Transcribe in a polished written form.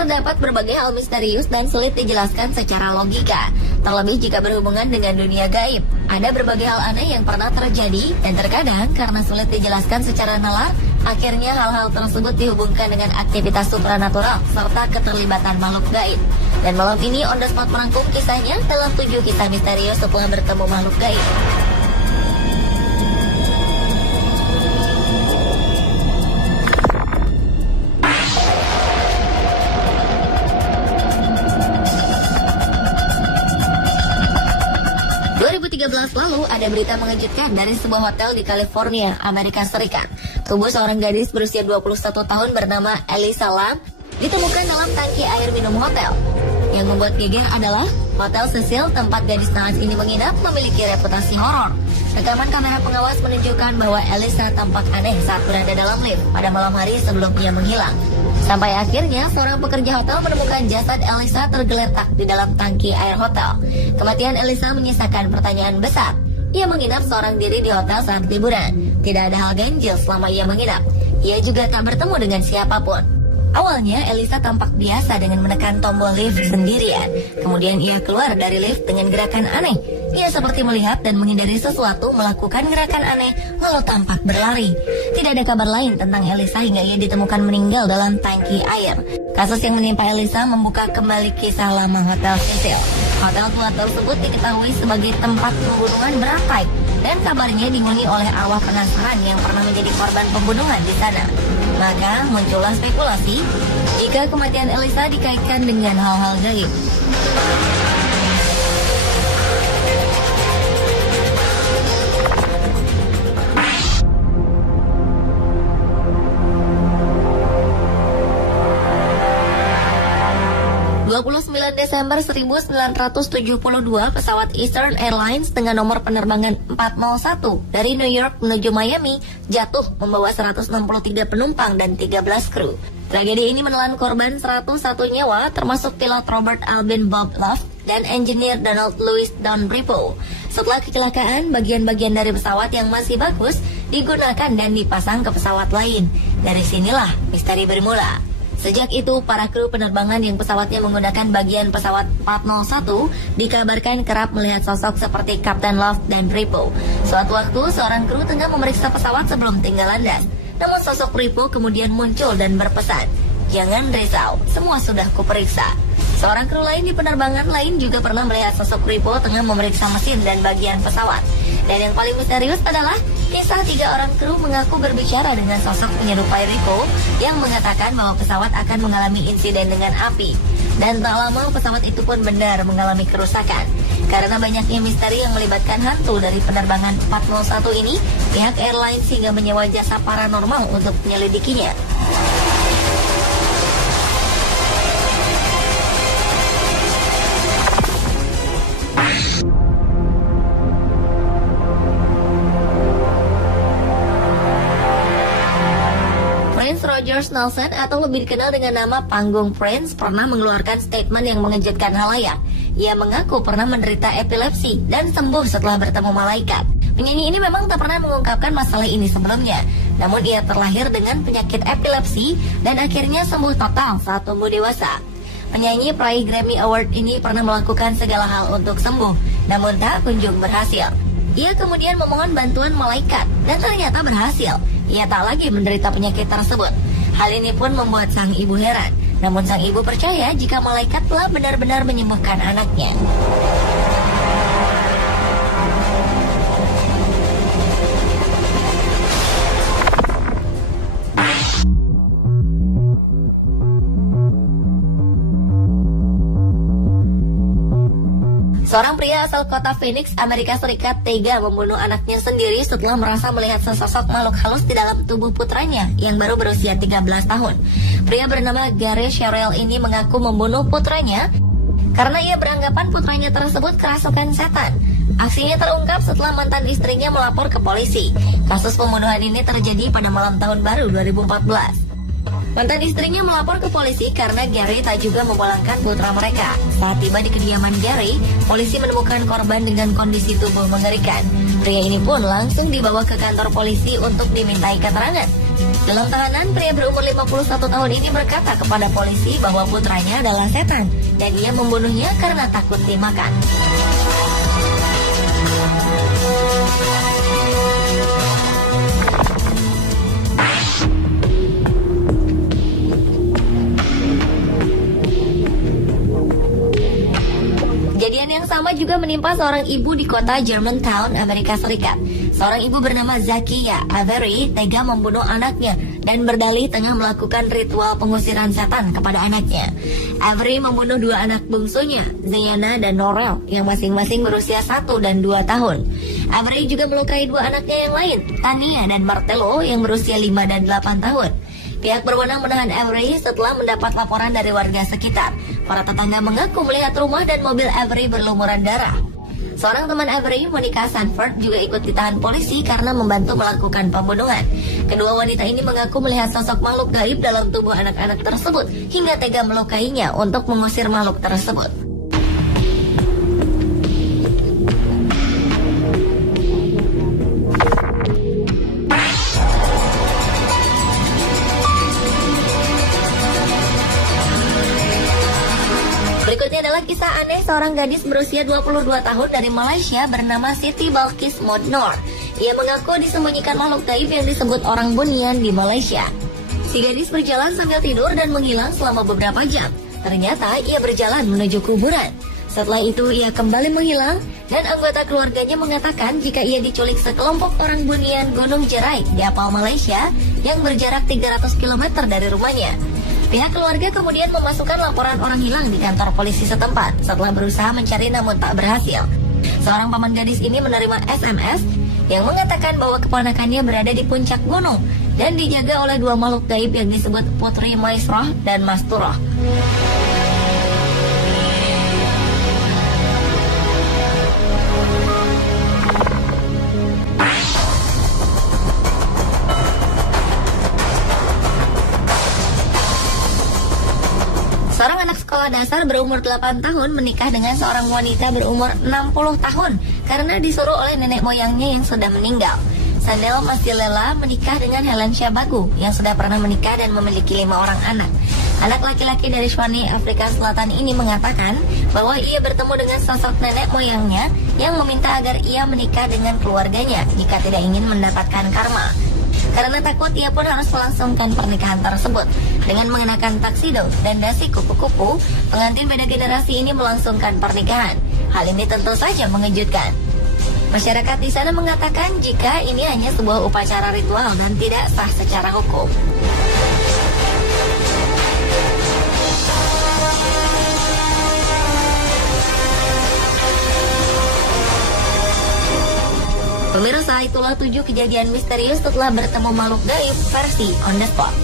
terdapat berbagai hal misterius dan sulit dijelaskan secara logika. Terlebih jika berhubungan dengan dunia gaib. Ada berbagai hal aneh yang pernah terjadi dan terkadang karena sulit dijelaskan secara nalar, akhirnya hal-hal tersebut dihubungkan dengan aktivitas supranatural serta keterlibatan makhluk gaib. Dan malam ini On The Spot merangkum kisahnya dalam 7 kisah misterius setelah bertemu makhluk gaib. Lalu ada berita mengejutkan dari sebuah hotel di California, Amerika Serikat. Tubuh seorang gadis berusia 21 tahun bernama Elisa Lam ditemukan dalam tangki air minum hotel. Yang membuat geger adalah Hotel Cecil tempat gadis naas ini menginap memiliki reputasi horor. Rekaman kamera pengawas menunjukkan bahwa Elisa tampak aneh saat berada dalam lift pada malam hari sebelum ia menghilang. Sampai akhirnya seorang pekerja hotel menemukan jasad Elisa tergeletak di dalam tangki air hotel. Kematian Elisa menyisakan pertanyaan besar. Ia menginap seorang diri di hotel saat liburan. Tidak ada hal ganjil selama ia menginap. Ia juga tak bertemu dengan siapapun. Awalnya Elisa tampak biasa dengan menekan tombol lift sendirian. Kemudian ia keluar dari lift dengan gerakan aneh. Ia seperti melihat dan menghindari sesuatu, melakukan gerakan aneh, lalu tampak berlari. Tidak ada kabar lain tentang Elisa hingga ia ditemukan meninggal dalam tangki air. Kasus yang menimpa Elisa membuka kembali kisah lama Hotel Cecil. Hotel tua tersebut diketahui sebagai tempat pembunuhan berantai dan kabarnya dihuni oleh arwah penasaran yang pernah menjadi korban pembunuhan di sana. Maka muncullah spekulasi jika kematian Elisa dikaitkan dengan hal-hal gaib. Desember 1972, pesawat Eastern Airlines dengan nomor penerbangan 401 dari New York menuju Miami jatuh membawa 163 penumpang dan 13 kru. Tragedi ini menelan korban 101 nyawa, termasuk pilot Robert Alvin Bob Loft dan engineer Donald Louis Don Bripo. Setelah kecelakaan, bagian-bagian dari pesawat yang masih bagus digunakan dan dipasang ke pesawat lain. Dari sinilah misteri bermula. Sejak itu, para kru penerbangan yang pesawatnya menggunakan bagian pesawat 401 dikabarkan kerap melihat sosok seperti Kapten Loft dan Bripo. Suatu waktu, seorang kru tengah memeriksa pesawat sebelum tinggal landas. Namun sosok Bripo kemudian muncul dan berpesan, "Jangan risau, semua sudah kuperiksa." Seorang kru lain di penerbangan lain juga pernah melihat sosok Bripo tengah memeriksa mesin dan bagian pesawat. Dan yang paling misterius adalah kisah 3 orang kru mengaku berbicara dengan sosok menyerupai Bripo yang mengatakan bahwa pesawat akan mengalami insiden dengan api. Dan tak lama pesawat itu pun benar mengalami kerusakan. Karena banyaknya misteri yang melibatkan hantu dari penerbangan 401 ini, pihak airline sehingga menyewa jasa paranormal untuk menyelidikinya. Rogers Nelson atau lebih dikenal dengan nama panggung Prince pernah mengeluarkan statement yang mengejutkan halayak. Ia mengaku pernah menderita epilepsi dan sembuh setelah bertemu malaikat. Penyanyi ini memang tak pernah mengungkapkan masalah ini sebelumnya. Namun ia terlahir dengan penyakit epilepsi dan akhirnya sembuh total saat tumbuh dewasa. Penyanyi peraih Grammy Award ini pernah melakukan segala hal untuk sembuh, namun tak kunjung berhasil. Ia kemudian memohon bantuan malaikat dan ternyata berhasil. Ia tak lagi menderita penyakit tersebut. Hal ini pun membuat sang ibu heran. Namun sang ibu percaya jika malaikat telah benar-benar menyembuhkan anaknya. Seorang pria asal kota Phoenix, Amerika Serikat tega membunuh anaknya sendiri setelah merasa melihat sesosok makhluk halus di dalam tubuh putranya yang baru berusia 13 tahun. Pria bernama Gary Sherrill ini mengaku membunuh putranya karena ia beranggapan putranya tersebut kerasukan setan. Aksinya terungkap setelah mantan istrinya melapor ke polisi. Kasus pembunuhan ini terjadi pada malam tahun baru 2014. Mantan istrinya melapor ke polisi karena Gary tak juga memulangkan putra mereka. Saat tiba di kediaman Gary, polisi menemukan korban dengan kondisi tubuh mengerikan. Pria ini pun langsung dibawa ke kantor polisi untuk dimintai keterangan. Dalam tahanan, pria berumur 51 tahun ini berkata kepada polisi bahwa putranya adalah setan dan ia membunuhnya karena takut dimakan. Kejadian yang sama juga menimpa seorang ibu di kota Germantown, Amerika Serikat. Seorang ibu bernama Zakia Avery tega membunuh anaknya dan berdalih tengah melakukan ritual pengusiran setan kepada anaknya. Avery membunuh dua anak bungsunya, Zayana dan Norel, yang masing-masing berusia 1 dan 2 tahun. Avery juga melukai dua anaknya yang lain, Tania dan Martello, yang berusia 5 dan 8 tahun. Pihak berwenang menahan Avery setelah mendapat laporan dari warga sekitar. Para tetangga mengaku melihat rumah dan mobil Avery berlumuran darah. Seorang teman Avery, Monica Sanford, juga ikut ditahan polisi karena membantu melakukan pembunuhan. Kedua wanita ini mengaku melihat sosok makhluk gaib dalam tubuh anak-anak tersebut hingga tega melukainya untuk mengusir makhluk tersebut. Berikutnya adalah kisah aneh seorang gadis berusia 22 tahun dari Malaysia bernama Siti Balkis Modnor. Ia mengaku disembunyikan makhluk gaib yang disebut orang bunian di Malaysia. Si gadis berjalan sambil tidur dan menghilang selama beberapa jam. Ternyata ia berjalan menuju kuburan. Setelah itu ia kembali menghilang dan anggota keluarganya mengatakan jika ia diculik sekelompok orang bunian Gunung Jerai di Apal, Malaysia yang berjarak 300 km dari rumahnya. Pihak keluarga kemudian memasukkan laporan orang hilang di kantor polisi setempat setelah berusaha mencari namun tak berhasil. Seorang paman gadis ini menerima SMS yang mengatakan bahwa keponakannya berada di puncak gunung dan dijaga oleh dua makhluk gaib yang disebut Putri Maisroh dan Masturoh. Seorang anak sekolah dasar berumur 8 tahun menikah dengan seorang wanita berumur 60 tahun karena disuruh oleh nenek moyangnya yang sudah meninggal. Sandel Masilela menikah dengan Helen Shabagu yang sudah pernah menikah dan memiliki 5 orang anak. Anak laki-laki dari Swane, Afrika Selatan ini mengatakan bahwa ia bertemu dengan sosok nenek moyangnya yang meminta agar ia menikah dengan keluarganya jika tidak ingin mendapatkan karma. Karena takut, ia pun harus melangsungkan pernikahan tersebut. Dengan mengenakan taksido dan dasi kupu-kupu, pengantin beda generasi ini melangsungkan pernikahan. Hal ini tentu saja mengejutkan. Masyarakat di sana mengatakan jika ini hanya sebuah upacara ritual dan tidak sah secara hukum. Pemirsa, itulah 7 kejadian misterius setelah bertemu makhluk gaib versi On The Spot.